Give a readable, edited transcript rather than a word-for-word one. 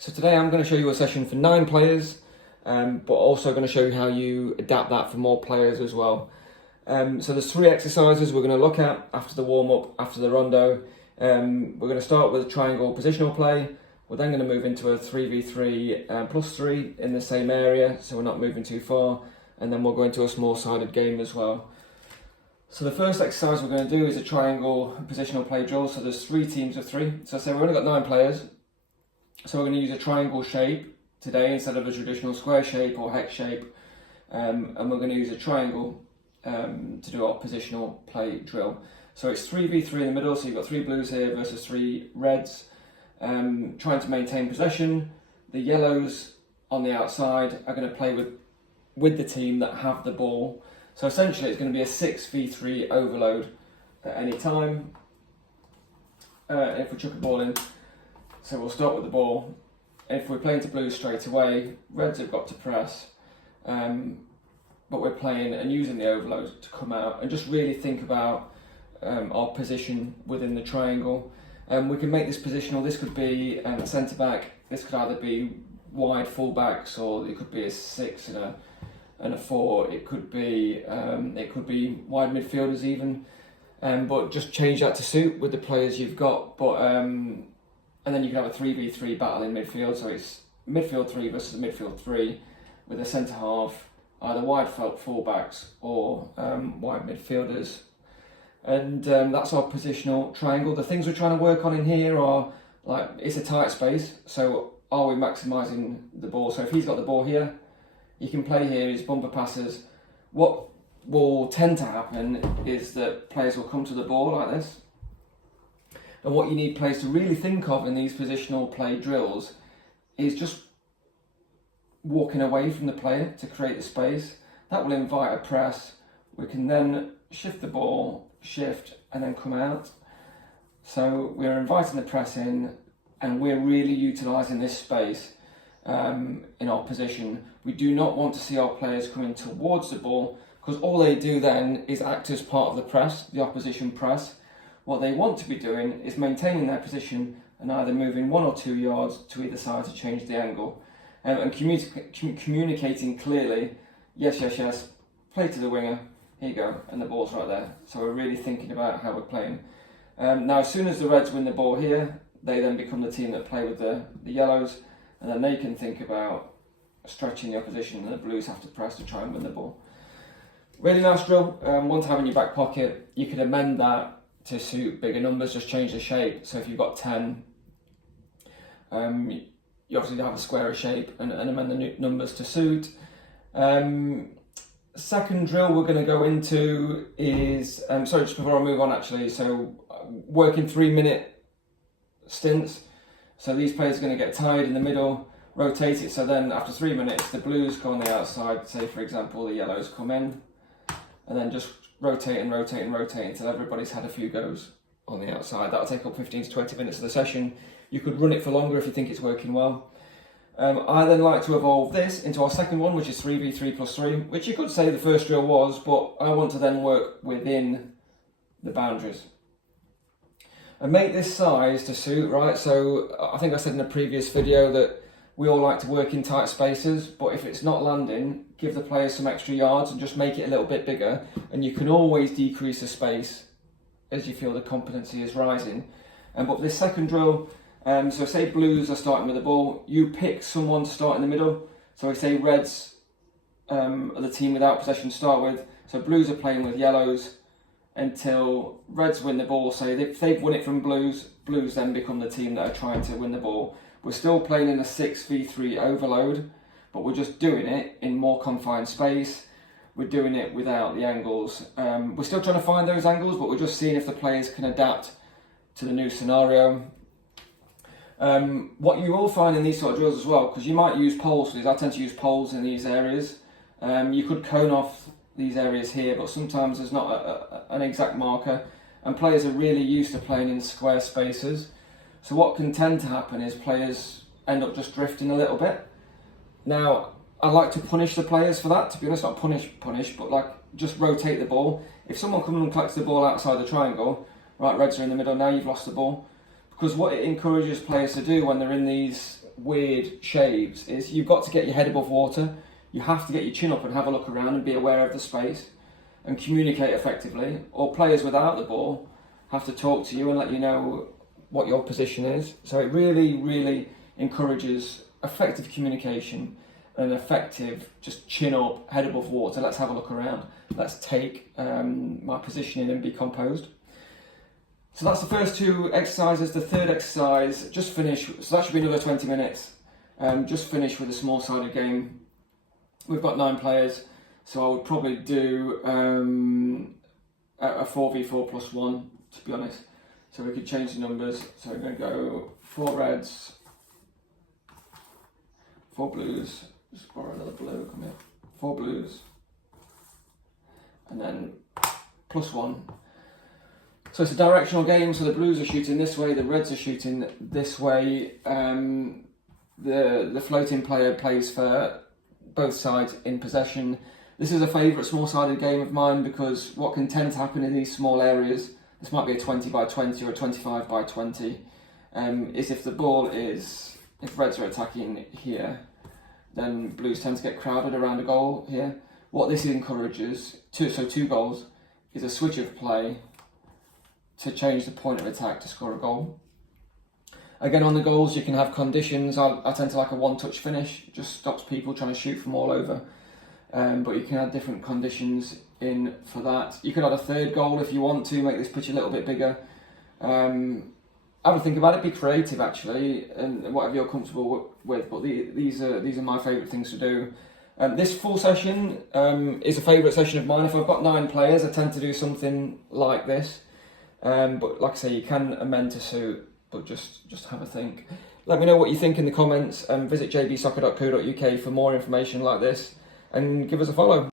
So today I'm going to show you a session for 9 players, but also going to show you how you adapt that for more players as well. So there's 3 exercises we're going to look at after the warm-up, after the rondo. We're going to start with triangle positional play. We're then going to move into a 3v3 plus 3 in the same area, so we're not moving too far. And then we'll go into a small-sided game as well. So the first exercise we're going to do is a triangle positional play drill. So there's 3 teams of 3. So I say we've only got 9 players. So we're going to use a triangle shape today instead of a traditional square shape or hex shape. And we're going to use a triangle to do our positional play drill. So it's 3v3 in the middle, so you've got 3 blues here versus 3 reds. Trying to maintain possession. The yellows on the outside are going to play with the team that have the ball. So essentially it's going to be a 6v3 overload at any time. If we chuck a ball in, so we'll start with the ball. If we're playing to blues straight away, reds have got to press, but we're playing and using the overload to come out and just really think about our position within the triangle. We can make this positional. This could be a centre back. This could either be wide full backs, or it could be a 6 and a 4. It could be wide midfielders even, but just change that to suit with the players you've got. But and then you can have a 3v3 battle in midfield. So it's midfield 3 versus midfield 3 with a centre half, either wide full backs or wide midfielders. And that's our positional triangle. The things we're trying to work on in here are, like, it's a tight space, so are we maximising the ball? So if he's got the ball here, you can play here, his bumper passes. What will tend to happen is that players will come to the ball like this. And what you need players to really think of in these positional play drills is just walking away from the player to create the space. That will invite a press. We can then shift the ball, shift, and then come out. So we're inviting the press in, and we're really utilising this space in our position. We do not want to see our players coming towards the ball, because all they do then is act as part of the press, the opposition press. What they want to be doing is maintaining their position and either moving 1 or 2 yards to either side to change the angle. And communicating clearly, yes, play to the winger, here you go, and the ball's right there. So we're really thinking about how we're playing. Now, as soon as the reds win the ball here, they then become the team that play with the yellows, and then they can think about stretching the opposition, and the blues have to press to try and win the ball. Really nice drill, one to have in your back pocket. You could amend that to suit bigger numbers, just change the shape. So if you've got 10, you obviously have a squarer shape and amend the numbers to suit. Second drill we're going to go into is, sorry, just before I move on actually, so working 3-minute stints. So these players are going to get tired in the middle, rotate it, so then after 3 minutes the blues go on the outside, say for example the yellows come in, and then just rotate until everybody's had a few goes on the outside. That'll take up 15 to 20 minutes of the session. You could run it for longer if you think it's working well. I then like to evolve this into our second one, which is 3v3 plus 3, which you could say the first drill was, but I want to then work within the boundaries. And make this size to suit, right? So I think I said in a previous video that we all like to work in tight spaces, but if it's not landing, give the players some extra yards and just make it a little bit bigger. And you can always decrease the space as you feel the competency is rising. But this second drill, so say blues are starting with the ball, you pick someone to start in the middle. So we say reds are the team without possession to start with. So blues are playing with yellows until reds win the ball. So if they've won it from blues, blues then become the team that are trying to win the ball. We're still playing in a 6v3 overload, but we're just doing it in more confined space. We're doing it without the angles. We're still trying to find those angles, but we're just seeing if the players can adapt to the new scenario. What you will find in these sort of drills as well, because you might use poles for these, I tend to use poles in these areas. You could cone off these areas here, but sometimes there's not an exact marker, and players are really used to playing in square spaces. So what can tend to happen is players end up just drifting a little bit. Now, I like to punish the players for that, to be honest, not punish, but like just rotate the ball. If someone comes and collects the ball outside the triangle, right, reds are in the middle, now you've lost the ball. Because what it encourages players to do when they're in these weird shapes is you've got to get your head above water. You have to get your chin up and have a look around and be aware of the space and communicate effectively. Or players without the ball have to talk to you and let you know what your position is. So it really, really encourages effective communication and effective just chin up, head above water. Let's have a look around. Let's take my positioning and be composed. So that's the first two exercises. The third exercise, just finish. So that should be another 20 minutes. Just finish with a small-sided game. We've got 9 players, so I would probably do a 4v4 plus 1, to be honest. So we could change the numbers. So we're going to go 4 reds, 4 blues. Just borrow another blue. Come here. 4 blues, and then plus 1. So it's a directional game. So the blues are shooting this way, the reds are shooting this way. The floating player plays for both sides in possession. This is a favourite small-sided game of mine because what can tend to happen in these small areas, this might be a 20 by 20 or a 25 by 20, is if the ball is, if reds are attacking here, then blues tend to get crowded around a goal here. What this encourages, 2 goals, is a switch of play to change the point of attack to score a goal. Again, on the goals, you can have conditions. I tend to like a one-touch finish. It just stops people trying to shoot from all over. But you can add different conditions in for that. You could add a third goal if you want to, make this pitch a little bit bigger. Have a think about it, be creative actually, and whatever you're comfortable with. But these are my favourite things to do. This full session is a favourite session of mine. If I've got 9 players, I tend to do something like this. But like I say, you can amend to suit, but just have a think. Let me know what you think in the comments, and visit jbsoccer.co.uk for more information like this, and give us a follow.